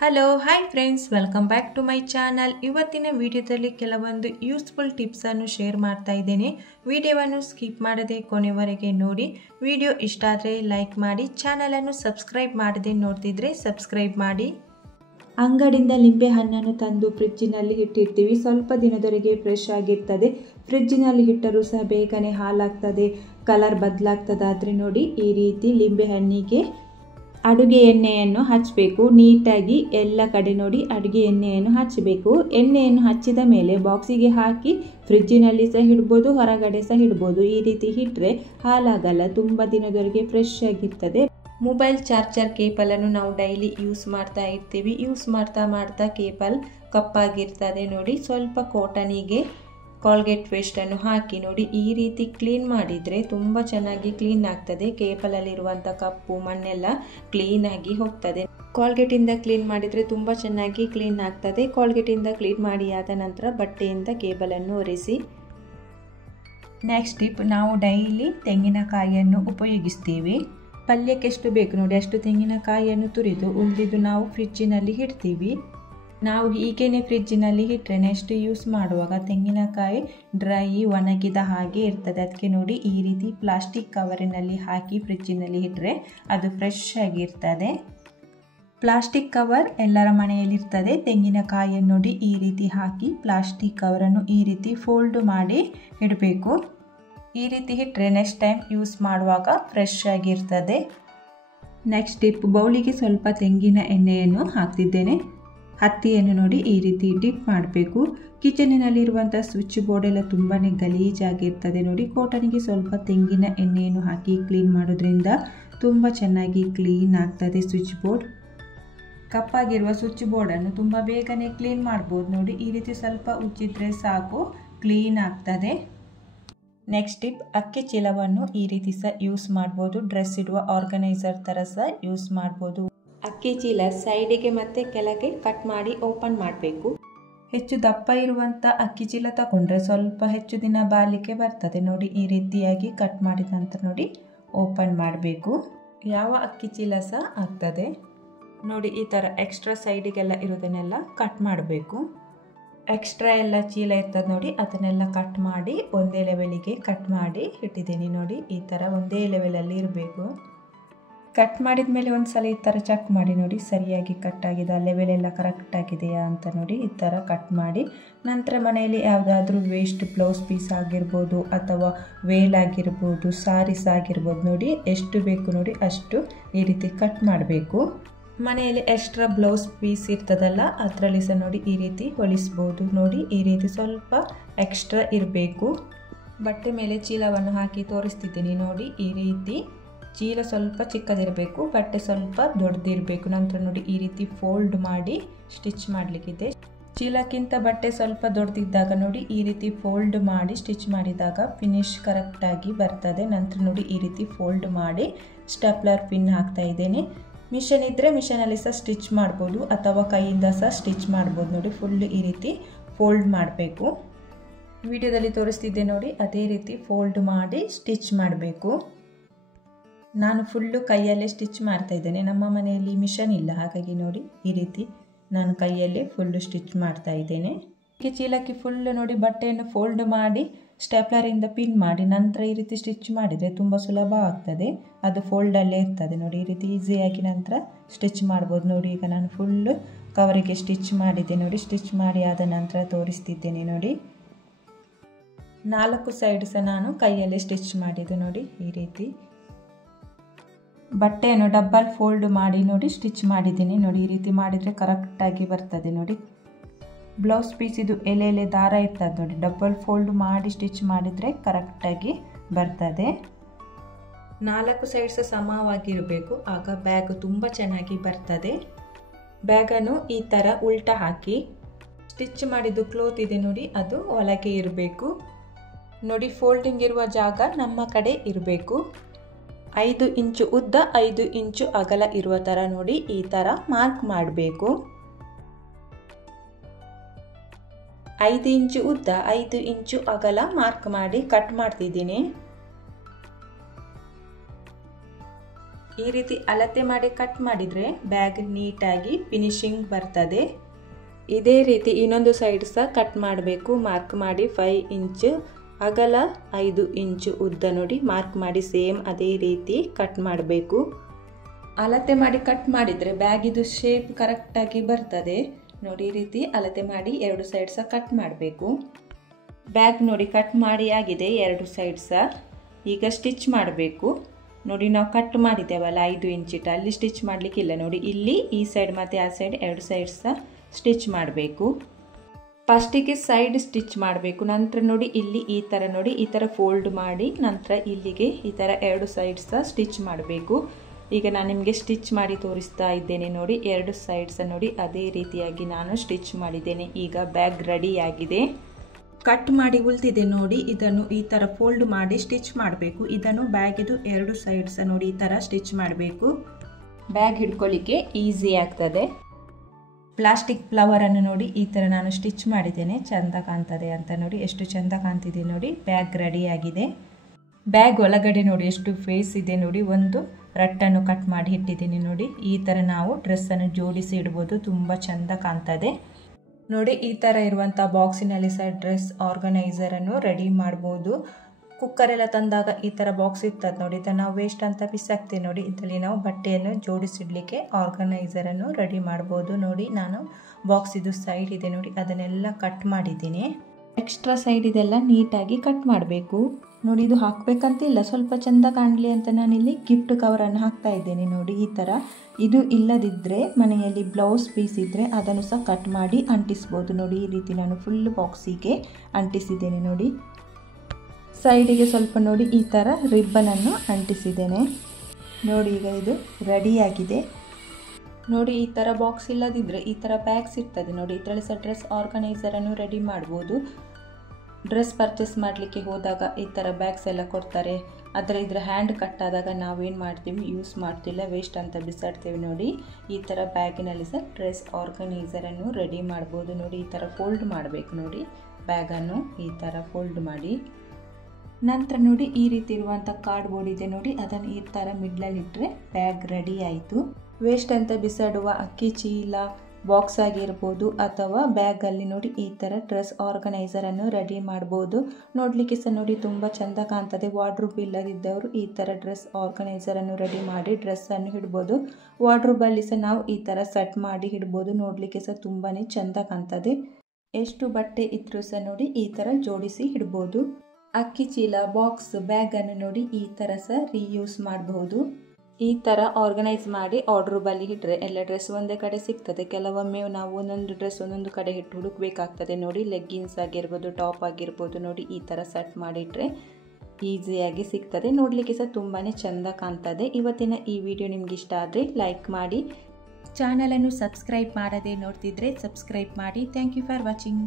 Hello hi friends, welcome back to my channel. ಇವತ್ತಿನ ವಿಡಿಯೋದಲ್ಲಿ ಕೆಲವೊಂದು ಯೂಸ್ಫುಲ್ ಟಿಪ್ಸನ್ನು ಶೇರ್ ಮಾಡ್ತಾ ಇದ್ದೇನೆ. ವಿಡಿಯೋವನ್ನು ಸ್ಕಿಪ್ ಮಾಡದೆ ಕೊನೆವರೆಗೆ ನೋಡಿ. ವಿಡಿಯೋ ಇಷ್ಟ ಆದರೆ ಲೈಕ್ ಮಾಡಿ, ಚಾನಲನ್ನು ಸಬ್ಸ್ಕ್ರೈಬ್ ಮಾಡದೆ ನೋಡ್ತಿದ್ರೆ ಸಬ್ಸ್ಕ್ರೈಬ್ ಮಾಡಿ. ಅಂಗಡಿಯಿಂದ ಲಿಂಬೆ ಹಣ್ಣನ್ನು ತಂದು ಫ್ರಿಜ್ಜಿನಲ್ಲಿ ಇಟ್ಟಿರ್ತೀವಿ. ಸ್ವಲ್ಪ ದಿನದವರೆಗೆ ಫ್ರೆಶ್ ಆಗಿರ್ತದೆ. ಫ್ರಿಜ್ಜಿನಲ್ಲಿ ಇಟ್ಟರೂ ಸಹ ಬೇಗನೆ ಹಾಳಾಗ್ತದೆ, ಕಲರ್ ಬದಲಾಗ್ತದೆ. ಆದರೆ ನೋಡಿ, ಈ ರೀತಿ ಲಿಂಬೆ ಹಣ್ಣಿಗೆ ಅಡುಗೆ ಎಣ್ಣೆಯನ್ನು ಹಚ್ಚಬೇಕು. ನೀಟಾಗಿ ಎಲ್ಲ ಕಡೆ ನೋಡಿ ಅಡುಗೆ ಎಣ್ಣೆಯನ್ನು ಹಚ್ಚಬೇಕು. ಎಣ್ಣೆಯನ್ನು ಹಚ್ಚಿದ ಮೇಲೆ ಬಾಕ್ಸಿಗೆ ಹಾಕಿ ಫ್ರಿಜ್ಜಿನಲ್ಲಿ ಸಹ ಇಡ್ಬೋದು, ಹೊರಗಡೆ ಸಹ ಇಡ್ಬೋದು. ಈ ರೀತಿ ಇಟ್ಟರೆ ಹಾಳಾಗಲ್ಲ, ತುಂಬ ದಿನದವರೆಗೆ ಫ್ರೆಶ್ ಆಗಿರ್ತದೆ. ಮೊಬೈಲ್ ಚಾರ್ಜರ್ ಕೇಬಲನ್ನು ನಾವು ಡೈಲಿ ಯೂಸ್ ಮಾಡ್ತಾ ಇರ್ತೀವಿ. ಯೂಸ್ ಮಾಡ್ತಾ ಕೇಬಲ್ ಕಪ್ಪಾಗಿರ್ತದೆ ನೋಡಿ. ಸ್ವಲ್ಪ ಕಾಟನಿಗೆ ಕಾಲ್ಗೇಟ್ ಪೇಸ್ಟನ್ನು ಹಾಕಿ ನೋಡಿ, ಈ ರೀತಿ ಕ್ಲೀನ್ ಮಾಡಿದರೆ ತುಂಬ ಚೆನ್ನಾಗಿ ಕ್ಲೀನ್ ಆಗ್ತದೆ. ಕೇಬಲಲ್ಲಿರುವಂಥ ಕಪ್ಪು ಮಣ್ಣೆಲ್ಲ ಕ್ಲೀನಾಗಿ ಹೋಗ್ತದೆ. ಕಾಲ್ಗೇಟಿಂದ ಕ್ಲೀನ್ ಮಾಡಿದರೆ ತುಂಬ ಚೆನ್ನಾಗಿ ಕ್ಲೀನ್ ಆಗ್ತದೆ. ಕಾಲ್ಗೇಟಿಂದ ಕ್ಲೀನ್ ಮಾಡಿ ಆದ ನಂತರ ಬಟ್ಟೆಯಿಂದ ಕೇಬಲನ್ನು ಒರೆಸಿ. ನೆಕ್ಸ್ಟ್ ಟಿಪ್, ನಾವು ಡೈಲಿ ತೆಂಗಿನಕಾಯಿಯನ್ನು ಉಪಯೋಗಿಸ್ತೀವಿ. ಪಲ್ಯಕ್ಕೆ ಎಷ್ಟು ಬೇಕು ನೋಡಿ ಅಷ್ಟು ತೆಂಗಿನಕಾಯಿಯನ್ನು ತುರಿದು ಉಳಿದಿದ್ದು ನಾವು ಫ್ರಿಜ್ಜಿನಲ್ಲಿ ಇಡ್ತೀವಿ. ನಾವು ಹೀಗೇನೆ ಫ್ರಿಜ್ಜಿನಲ್ಲಿ ಇಟ್ಟರೆ ನೆಕ್ಸ್ಟ್ ಯೂಸ್ ಮಾಡುವಾಗ ತೆಂಗಿನಕಾಯಿ ಡ್ರೈ ಒಣಗಿದ ಹಾಗೆ ಇರ್ತದೆ. ಅದಕ್ಕೆ ನೋಡಿ, ಈ ರೀತಿ ಪ್ಲಾಸ್ಟಿಕ್ ಕವರಿನಲ್ಲಿ ಹಾಕಿ ಫ್ರಿಜ್ಜಿನಲ್ಲಿ ಇಟ್ಟರೆ ಅದು ಫ್ರೆಶ್ ಆಗಿರ್ತದೆ. ಪ್ಲಾಸ್ಟಿಕ್ ಕವರ್ ಎಲ್ಲರ ಮನೆಯಲ್ಲಿರ್ತದೆ. ತೆಂಗಿನಕಾಯಿಯನ್ನು ನೋಡಿ ಈ ರೀತಿ ಹಾಕಿ ಪ್ಲಾಸ್ಟಿಕ್ ಕವರನ್ನು ಈ ರೀತಿ ಫೋಲ್ಡ್ ಮಾಡಿ ಇಡಬೇಕು. ಈ ರೀತಿ ಇಟ್ಟರೆ ನೆಕ್ಸ್ಟ್ ಟೈಮ್ ಯೂಸ್ ಮಾಡುವಾಗ ಫ್ರೆಶ್ ಆಗಿರ್ತದೆ. ನೆಕ್ಸ್ಟ್ ಟಿಪ್, ಬೌಲಿಗೆ ಸ್ವಲ್ಪ ತೆಂಗಿನ ಎಣ್ಣೆಯನ್ನು ಹಾಕ್ತಿದ್ದೇನೆ. ಹತ್ತಿಯನ್ನು ನೋಡಿ ಈ ರೀತಿ ಡಿಪ್ ಮಾಡಬೇಕು. ಕಿಚನಿನಲ್ಲಿರುವಂಥ ಸ್ವಿಚ್ ಬೋರ್ಡ್ ಎಲ್ಲ ತುಂಬಾ ಗಲೀಜಾಗಿರ್ತದೆ ನೋಡಿ. ಕಾಟನಿಗೆ ಸ್ವಲ್ಪ ತೆಂಗಿನ ಎಣ್ಣೆಯನ್ನು ಹಾಕಿ ಕ್ಲೀನ್ ಮಾಡೋದ್ರಿಂದ ತುಂಬ ಚೆನ್ನಾಗಿ ಕ್ಲೀನ್ ಆಗ್ತದೆ ಸ್ವಿಚ್ ಬೋರ್ಡ್. ಕಪ್ಪಾಗಿರುವ ಸ್ವಿಚ್ ಬೋರ್ಡನ್ನು ತುಂಬ ಬೇಗನೆ ಕ್ಲೀನ್ ಮಾಡ್ಬೋದು ನೋಡಿ. ಈ ರೀತಿ ಸ್ವಲ್ಪ ಉಜ್ಜಿದ್ರೆ ಸಾಕು, ಕ್ಲೀನ್ ಆಗ್ತದೆ. ನೆಕ್ಸ್ಟ್ ಟಿಪ್, ಅಕ್ಕಿ ಚೀಲವನ್ನು ಈ ರೀತಿ ಸಹ ಯೂಸ್ ಮಾಡ್ಬೋದು. ಡ್ರೆಸ್ ಇಡುವ ಆರ್ಗನೈಸರ್ ಥರ ಸಹ ಯೂಸ್ ಮಾಡ್ಬೋದು. ಅಕ್ಕಿ ಚೀಲ ಸೈಡಿಗೆ ಮತ್ತು ಕೆಳಗೆ ಕಟ್ ಮಾಡಿ ಓಪನ್ ಮಾಡಬೇಕು. ಹೆಚ್ಚು ದಪ್ಪ ಇರುವಂಥ ಅಕ್ಕಿ ಚೀಲ ತಗೊಂಡ್ರೆ ಸ್ವಲ್ಪ ಹೆಚ್ಚು ದಿನ ಬಾಳಿಕೆ ಬರ್ತದೆ ನೋಡಿ. ಈ ರೀತಿಯಾಗಿ ಕಟ್ ಮಾಡಿದ ನಂತರ ನೋಡಿ ಓಪನ್ ಮಾಡಬೇಕು. ಯಾವ ಅಕ್ಕಿ ಚೀಲ ಸಹ ಆಗ್ತದೆ ನೋಡಿ. ಈ ಥರ ಎಕ್ಸ್ಟ್ರಾ ಸೈಡಿಗೆಲ್ಲ ಇರೋದನ್ನೆಲ್ಲ ಕಟ್ ಮಾಡಬೇಕು. ಎಕ್ಸ್ಟ್ರಾ ಎಲ್ಲ ಚೀಲ ಇರ್ತದೆ ನೋಡಿ, ಅದನ್ನೆಲ್ಲ ಕಟ್ ಮಾಡಿ ಒಂದೇ ಲೆವೆಲಿಗೆ ಕಟ್ ಮಾಡಿ ಇಟ್ಟಿದ್ದೀನಿ ನೋಡಿ. ಈ ಥರ ಒಂದೇ ಲೆವೆಲಲ್ಲಿ ಇರಬೇಕು. ಕಟ್ ಮಾಡಿದ ಮೇಲೆ ಒಂದು ಸಲ ಈ ಥರ ಚೆಕ್ ಮಾಡಿ ನೋಡಿ, ಸರಿಯಾಗಿ ಕಟ್ ಆಗಿದೆ, ಲೆವೆಲ್ ಎಲ್ಲ ಕರೆಕ್ಟ್ ಆಗಿದೆಯಾ ಅಂತ ನೋಡಿ. ಈ ಥರ ಕಟ್ ಮಾಡಿ ನಂತರ ಮನೆಯಲ್ಲಿ ಯಾವುದಾದ್ರೂ ವೇಸ್ಟ್ ಬ್ಲೌಸ್ ಪೀಸ್ ಆಗಿರ್ಬೋದು ಅಥವಾ ವೇಲ್ ಆಗಿರ್ಬೋದು, ಸಾರೀಸ್ ಆಗಿರ್ಬೋದು ನೋಡಿ, ಎಷ್ಟು ಬೇಕು ನೋಡಿ ಅಷ್ಟು ಈ ರೀತಿ ಕಟ್ ಮಾಡಬೇಕು. ಮನೆಯಲ್ಲಿ ಎಕ್ಸ್ಟ್ರಾ ಬ್ಲೌಸ್ ಪೀಸ್ ಇರ್ತದಲ್ಲ, ಅದರಲ್ಲಿ ಸಹ ನೋಡಿ ಈ ರೀತಿ ಹೊಲಿಸ್ಬೋದು ನೋಡಿ. ಈ ರೀತಿ ಸ್ವಲ್ಪ ಎಕ್ಸ್ಟ್ರಾ ಇರಬೇಕು. ಬಟ್ಟೆ ಮೇಲೆ ಚೀಲವನ್ನು ಹಾಕಿ ತೋರಿಸ್ತಿದ್ದೀನಿ ನೋಡಿ. ಈ ರೀತಿ ಚೀಲ ಸ್ವಲ್ಪ ಚಿಕ್ಕದಿರಬೇಕು, ಬಟ್ಟೆ ಸ್ವಲ್ಪ ದೊಡ್ಡದಿರಬೇಕು. ನಂತರ ನೋಡಿ ಈ ರೀತಿ ಫೋಲ್ಡ್ ಮಾಡಿ ಸ್ಟಿಚ್ ಮಾಡಲಿಕ್ಕಿದೆ. ಚೀಲಕ್ಕಿಂತ ಬಟ್ಟೆ ಸ್ವಲ್ಪ ದೊಡ್ಡದಿದ್ದಾಗ ನೋಡಿ ಈ ರೀತಿ ಫೋಲ್ಡ್ ಮಾಡಿ ಸ್ಟಿಚ್ ಮಾಡಿದಾಗ ಫಿನಿಶ್ ಕರೆಕ್ಟಾಗಿ ಬರ್ತದೆ. ನಂತರ ನೋಡಿ ಈ ರೀತಿ ಫೋಲ್ಡ್ ಮಾಡಿ ಸ್ಟೆಪ್ಲರ್ ಪಿನ್ ಹಾಕ್ತಾ ಇದ್ದೇನೆ. ಮಿಷನ್ ಇದ್ದರೆ ಮಿಷನಲ್ಲಿ ಸಹ ಸ್ಟಿಚ್ ಮಾಡ್ಬೋದು ಅಥವಾ ಕೈಯಿಂದ ಸಹ ಸ್ಟಿಚ್ ಮಾಡ್ಬೋದು ನೋಡಿ. ಫುಲ್ ಈ ರೀತಿ ಫೋಲ್ಡ್ ಮಾಡಬೇಕು. ವಿಡಿಯೋದಲ್ಲಿ ತೋರಿಸ್ತಿದ್ದೆ ನೋಡಿ, ಅದೇ ರೀತಿ ಫೋಲ್ಡ್ ಮಾಡಿ ಸ್ಟಿಚ್ ಮಾಡಬೇಕು. ನಾನು ಫುಲ್ಲು ಕೈಯಲ್ಲೇ ಸ್ಟಿಚ್ ಮಾಡ್ತಾ ಇದ್ದೇನೆ. ನಮ್ಮ ಮನೆಯಲ್ಲಿ ಮಿಷನ್ ಇಲ್ಲ, ಹಾಗಾಗಿ ನೋಡಿ ಈ ರೀತಿ ನಾನು ಕೈಯಲ್ಲೇ ಫುಲ್ಲು ಸ್ಟಿಚ್ ಮಾಡ್ತಾ ಇದ್ದೇನೆ. ಹೀಗೆ ಚೀಲಕ್ಕೆ ಫುಲ್ ನೋಡಿ ಬಟ್ಟೆಯನ್ನು ಫೋಲ್ಡ್ ಮಾಡಿ ಸ್ಟೆಪ್ಲರಿಂದ ಪಿನ್ ಮಾಡಿ ನಂತರ ಈ ರೀತಿ ಸ್ಟಿಚ್ ಮಾಡಿದರೆ ತುಂಬ ಸುಲಭ ಆಗ್ತದೆ. ಅದು ಫೋಲ್ಡಲ್ಲೇ ಇರ್ತದೆ ನೋಡಿ. ಈ ರೀತಿ ಈಸಿಯಾಗಿ ನಂತರ ಸ್ಟಿಚ್ ಮಾಡ್ಬೋದು ನೋಡಿ. ಈಗ ನಾನು ಫುಲ್ಲು ಕವರಿಗೆ ಸ್ಟಿಚ್ ಮಾಡಿದ್ದೆ ನೋಡಿ. ಸ್ಟಿಚ್ ಮಾಡಿ ಆದ ನಂತರ ತೋರಿಸ್ತಿದ್ದೇನೆ ನೋಡಿ. 4 ಸೈಡ್ ಸಹ ನಾನು ಕೈಯಲ್ಲೇ ಸ್ಟಿಚ್ ಮಾಡಿದ್ದು ನೋಡಿ. ಈ ರೀತಿ ಬಟ್ಟೆಯನ್ನು ಡಬಲ್ ಫೋಲ್ಡ್ ಮಾಡಿ ನೋಡಿ ಸ್ಟಿಚ್ ಮಾಡಿದ್ದೀನಿ ನೋಡಿ. ಈ ರೀತಿ ಮಾಡಿದರೆ ಕರೆಕ್ಟಾಗಿ ಬರ್ತದೆ ನೋಡಿ. ಬ್ಲೌಸ್ ಪೀಸ್ ಇದು ಎಲೆ ದಾರ ಇರ್ತದೆ ನೋಡಿ, ಡಬಲ್ ಫೋಲ್ಡ್ ಮಾಡಿ ಸ್ಟಿಚ್ ಮಾಡಿದರೆ ಕರೆಕ್ಟಾಗಿ ಬರ್ತದೆ. 4 ಸೈಡ್ಸ್ ಸಮವಾಗಿರಬೇಕು, ಆಗ ಬ್ಯಾಗ್ ತುಂಬ ಚೆನ್ನಾಗಿ ಬರ್ತದೆ. ಬ್ಯಾಗನ್ನು ಈ ಥರ ಉಲ್ಟಾ ಹಾಕಿ ಸ್ಟಿಚ್ ಮಾಡಿದ್ದು ಕ್ಲೋತ್ ಇದೆ ನೋಡಿ, ಅದು ಒಳಗೆ ಇರಬೇಕು ನೋಡಿ. ಫೋಲ್ಡಿಂಗ್ ಇರುವ ಜಾಗ ನಮ್ಮ ಕಡೆ ಇರಬೇಕು. 5 ಇಂಚು ಉದ್ದ 5 ಇಂಚು ಅಗಲ ಇರುವ ಥರ ನೋಡಿ ಈ ಥರ ಮಾರ್ಕ್ ಮಾಡಬೇಕು. 5 ಇಂಚು ಉದ್ದ 5 ಇಂಚು ಅಗಲ ಮಾರ್ಕ್ ಮಾಡಿ ಕಟ್ ಮಾಡ್ತಿದ್ದೀನಿ. ಈ ರೀತಿ ಅಳತೆ ಮಾಡಿ ಕಟ್ ಮಾಡಿದರೆ ಬ್ಯಾಗ್ ನೀಟಾಗಿ ಫಿನಿಶಿಂಗ್ ಬರ್ತದೆ. ಇದೇ ರೀತಿ ಇನ್ನೊಂದು ಸೈಡ್ ಸಹ ಕಟ್ ಮಾಡಬೇಕು. ಮಾರ್ಕ್ ಮಾಡಿ 5 ಇಂಚ್ ಅಗಲ 5 ಇಂಚು ಉದ್ದ ನೋಡಿ ಮಾರ್ಕ್ ಮಾಡಿ ಸೇಮ್ ಅದೇ ರೀತಿ ಕಟ್ ಮಾಡಬೇಕು. ಅಳತೆ ಮಾಡಿ ಕಟ್ ಮಾಡಿದರೆ ಬ್ಯಾಗಿದು ಶೇಪ್ ಕರೆಕ್ಟಾಗಿ ಬರ್ತದೆ ನೋಡಿ. ಈ ರೀತಿ ಅಳತೆ ಮಾಡಿ 2 ಸೈಡ್ ಸಹ ಕಟ್ ಮಾಡಬೇಕು. ಬ್ಯಾಗ್ ನೋಡಿ ಕಟ್ ಮಾಡಿ ಆಗಿದೆ 2 ಸೈಡ್ ಸಹ. ಈಗ ಸ್ಟಿಚ್ ಮಾಡಬೇಕು ನೋಡಿ. ನಾವು ಕಟ್ ಮಾಡಿದ್ದೇವಲ್ಲ 5 ಇಂಚ್ ಇಟ್ಟು ಅಲ್ಲಿ ಸ್ಟಿಚ್ ಮಾಡಲಿಕ್ಕಿಲ್ಲ ನೋಡಿ. ಇಲ್ಲಿ ಈ ಸೈಡ್ ಮತ್ತು ಆ ಸೈಡ್ 2 ಸೈಡ್ ಸಹ ಸ್ಟಿಚ್ ಮಾಡಬೇಕು. ಫಸ್ಟಿಗೆ ಸೈಡ್ ಸ್ಟಿಚ್ ಮಾಡಬೇಕು. ನಂತರ ನೋಡಿ ಇಲ್ಲಿ ಈ ಥರ ನೋಡಿ ಈ ಥರ ಫೋಲ್ಡ್ ಮಾಡಿ ನಂತರ ಇಲ್ಲಿಗೆ ಈ ಥರ 2 ಸೈಡ್ ಸಹ ಸ್ಟಿಚ್ ಮಾಡಬೇಕು. ಈಗ ನಾನು ನಿಮಗೆ ಸ್ಟಿಚ್ ಮಾಡಿ ತೋರಿಸ್ತಾ ಇದ್ದೇನೆ ನೋಡಿ. 2 ಸೈಡ್ ಸಹ ನೋಡಿ ಅದೇ ರೀತಿಯಾಗಿ ನಾನು ಸ್ಟಿಚ್ ಮಾಡಿದ್ದೇನೆ. ಈಗ ಬ್ಯಾಗ್ ರೆಡಿಯಾಗಿದೆ. ಕಟ್ ಮಾಡಿ ಉಳಿದಿದೆ ನೋಡಿ. ಇದನ್ನು ಈ ಥರ ಫೋಲ್ಡ್ ಮಾಡಿ ಸ್ಟಿಚ್ ಮಾಡಬೇಕು. ಇದನ್ನು ಬ್ಯಾಗಿದು 2 ಸೈಡ್ ಸಹ ನೋಡಿ ಈ ಥರ ಸ್ಟಿಚ್ ಮಾಡಬೇಕು. ಬ್ಯಾಗ್ ಹಿಡ್ಕೊಳ್ಳಿಕ್ಕೆ ಈಸಿ ಆಗ್ತದೆ. ಪ್ಲಾಸ್ಟಿಕ್ ಫ್ಲವರನ್ನು ನೋಡಿ ಈ ಥರ ನಾನು ಸ್ಟಿಚ್ ಮಾಡಿದ್ದೇನೆ. ಚೆಂದ ಕಾಣ್ತದೆ ಅಂತ ನೋಡಿ. ಎಷ್ಟು ಚೆಂದ ಕಾಣ್ತಿದೆ ನೋಡಿ. ಬ್ಯಾಗ್ ರೆಡಿಯಾಗಿದೆ. ಬ್ಯಾಗ್ ಒಳಗಡೆ ನೋಡಿ ಎಷ್ಟು ಫೇಸ್ ಇದೆ ನೋಡಿ. ಒಂದು ರಟ್ಟನ್ನು ಕಟ್ ಮಾಡಿ ಇಟ್ಟಿದ್ದೀನಿ ನೋಡಿ. ಈ ಥರ ನಾವು ಡ್ರೆಸ್ಸನ್ನು ಜೋಡಿಸಿ ಇಡ್ಬೋದು. ತುಂಬ ಚೆಂದ ಕಾಣ್ತದೆ ನೋಡಿ. ಈ ಥರ ಇರುವಂಥ ಬಾಕ್ಸಿನಲ್ಲಿ ಸಹ ಡ್ರೆಸ್ ಆರ್ಗನೈಸರನ್ನು ರೆಡಿ ಮಾಡ್ಬೋದು. ಕುಕ್ಕರೆಲ್ಲ ತಂದಾಗ ಈ ಥರ ಬಾಕ್ಸ್ ಇರ್ತದೆ ನೋಡಿ. ಇದನ್ನು ನಾವು ವೇಸ್ಟ್ ಅಂತ ಬಿಸಾಕ್ತೇವೆ ನೋಡಿ. ಇದರಲ್ಲಿ ನಾವು ಬಟ್ಟೆಯನ್ನು ಜೋಡಿಸಿಡ್ಲಿಕ್ಕೆ ಆರ್ಗನೈಸರನ್ನು ರೆಡಿ ಮಾಡ್ಬೋದು ನೋಡಿ. ನಾನು ಬಾಕ್ಸ್ ಇದು ಸೈಡ್ ಇದೆ ನೋಡಿ ಅದನ್ನೆಲ್ಲ ಕಟ್ ಮಾಡಿದ್ದೀನಿ. ಎಕ್ಸ್ಟ್ರಾ ಸೈಡ್ ಇದೆಲ್ಲ ನೀಟಾಗಿ ಕಟ್ ಮಾಡಬೇಕು ನೋಡಿ. ಇದು ಹಾಕಬೇಕಂತಿಲ್ಲ, ಸ್ವಲ್ಪ ಚೆಂದ ಕಾಣಲಿ ಅಂತ ನಾನಿಲ್ಲಿ ಗಿಫ್ಟ್ ಕವರನ್ನು ಹಾಕ್ತಾ ಇದ್ದೇನೆ ನೋಡಿ. ಈ ಥರ ಇದು ಇಲ್ಲದಿದ್ದರೆ ಮನೆಯಲ್ಲಿ ಬ್ಲೌಸ್ ಪೀಸ್ ಇದ್ದರೆ ಅದನ್ನು ಸಹ ಕಟ್ ಮಾಡಿ ಅಂಟಿಸ್ಬೋದು ನೋಡಿ. ಈ ರೀತಿ ನಾನು ಫುಲ್ ಬಾಕ್ಸಿಗೆ ಅಂಟಿಸಿದ್ದೇನೆ ನೋಡಿ. ಸೈಡಿಗೆ ಸ್ವಲ್ಪ ನೋಡಿ ಈ ಥರ ರಿಬ್ಬನನ್ನು ಅಂಟಿಸಿದ್ದೇನೆ ನೋಡಿ. ಈಗ ಇದು ರೆಡಿಯಾಗಿದೆ ನೋಡಿ. ಈ ಥರ ಬಾಕ್ಸ್ ಇಲ್ಲದಿದ್ದರೆ ಈ ಥರ ಬ್ಯಾಗ್ಸ್ ಇರ್ತದೆ ನೋಡಿ. ಇದರಲ್ಲಿ ಸಹ ಡ್ರೆಸ್ ಆರ್ಗನೈಸರನ್ನು ರೆಡಿ ಮಾಡ್ಬೋದು. ಡ್ರೆಸ್ ಪರ್ಚೇಸ್ ಮಾಡಲಿಕ್ಕೆ ಹೋದಾಗ ಈ ಥರ ಬ್ಯಾಗ್ಸ್ ಎಲ್ಲ ಕೊಡ್ತಾರೆ. ಆದರೆ ಇದರ ಹ್ಯಾಂಡ್ ಕಟ್ ಆದಾಗ ನಾವೇನು ಮಾಡ್ತೀವಿ, ಯೂಸ್ ಮಾಡ್ತಿಲ್ಲ, ವೇಸ್ಟ್ ಅಂತ ಬಿಸಾಡ್ತೇವೆ ನೋಡಿ. ಈ ಥರ ಬ್ಯಾಗಿನಲ್ಲಿ ಸಹ ಡ್ರೆಸ್ ಆರ್ಗನೈಸರನ್ನು ರೆಡಿ ಮಾಡ್ಬೋದು ನೋಡಿ. ಈ ಥರ ಫೋಲ್ಡ್ ಮಾಡಬೇಕು ನೋಡಿ. ಬ್ಯಾಗನ್ನು ಈ ಥರ ಫೋಲ್ಡ್ ಮಾಡಿ ನಂತರ ನೋಡಿ ಈ ರೀತಿ ಇರುವಂಥ ಕಾರ್ಡ್ಬೋರ್ಡ್ ಇದೆ ನೋಡಿ. ಅದನ್ನು ಈ ಥರ ಮಿಡ್ಲಲ್ಲಿ ಇಟ್ಟರೆ ಬ್ಯಾಗ್ ರೆಡಿ ಆಯಿತು. ವೇಸ್ಟ್ ಅಂತ ಬಿಸಾಡುವ ಅಕ್ಕಿ ಚೀಲ ಬಾಕ್ಸ್ ಆಗಿರ್ಬೋದು ಅಥವಾ ಬ್ಯಾಗಲ್ಲಿ ನೋಡಿ ಈ ಥರ ಡ್ರೆಸ್ ಆರ್ಗನೈಸರನ್ನು ರೆಡಿ ಮಾಡ್ಬೋದು. ನೋಡಲಿಕ್ಕೆ ಸಹ ನೋಡಿ ತುಂಬ ಚೆಂದ ಕಾಣ್ತದೆ. ವಾರ್ಡ್ರೋಬ್ ಇಲ್ಲದಿದ್ದವರು ಈ ಥರ ಡ್ರೆಸ್ ಆರ್ಗನೈಸರನ್ನು ರೆಡಿ ಮಾಡಿ ಡ್ರೆಸ್ಸನ್ನು ಇಡ್ಬೋದು. ವಾರ್ಡ್ರೋಬಲ್ಲಿ ಸಹ ನಾವು ಈ ಥರ ಸೆಟ್ ಮಾಡಿ ಇಡ್ಬೋದು. ನೋಡಲಿಕ್ಕೆ ಸಹ ತುಂಬಾ ಚೆಂದ ಕಾಣ್ತದೆ. ಎಷ್ಟು ಬಟ್ಟೆ ಇದ್ರೂ ಸಹ ನೋಡಿ ಈ ಥರ ಜೋಡಿಸಿ ಇಡ್ಬೋದು. ಅಕ್ಕಿ ಚೀಲ ಬಾಕ್ಸ್ ಬ್ಯಾಗನ್ನು ನೋಡಿ ಈ ಥರ ಸಹ ರೀಯೂಸ್ ಮಾಡಬಹುದು. ಈ ಥರ ಆರ್ಗನೈಸ್ ಮಾಡಿ ವಾರ್ಡ್ರೋಬಲ್ಲಿ ಇಟ್ಟರೆ ಎಲ್ಲ ಡ್ರೆಸ್ ಒಂದೇ ಕಡೆ ಸಿಗ್ತದೆ. ಕೆಲವೊಮ್ಮೆ ನಾವು ಒಂದೊಂದು ಡ್ರೆಸ್ ಒಂದೊಂದು ಕಡೆ ಇಟ್ಟು ಹುಡುಕಬೇಕಾಗ್ತದೆ ನೋಡಿ. ಲೆಗ್ಗಿನ್ಸ್ ಆಗಿರ್ಬೋದು, ಟಾಪ್ ಆಗಿರ್ಬೋದು ನೋಡಿ ಈ ಥರ ಸೆಟ್ ಮಾಡಿಟ್ರೆ ಈಸಿಯಾಗಿ ಸಿಗ್ತದೆ. ನೋಡಲಿಕ್ಕೆ ಸಹ ತುಂಬಾ ಚೆಂದ ಕಾಣ್ತದೆ. ಇವತ್ತಿನ ಈ ವಿಡಿಯೋ ನಿಮ್ಗೆ ಇಷ್ಟ ಆದರೆ ಲೈಕ್ ಮಾಡಿ. ಚಾನಲನ್ನು ಸಬ್ಸ್ಕ್ರೈಬ್ ಮಾಡದೆ ನೋಡ್ತಿದ್ರೆ ಸಬ್ಸ್ಕ್ರೈಬ್ ಮಾಡಿ. Thank you for watching.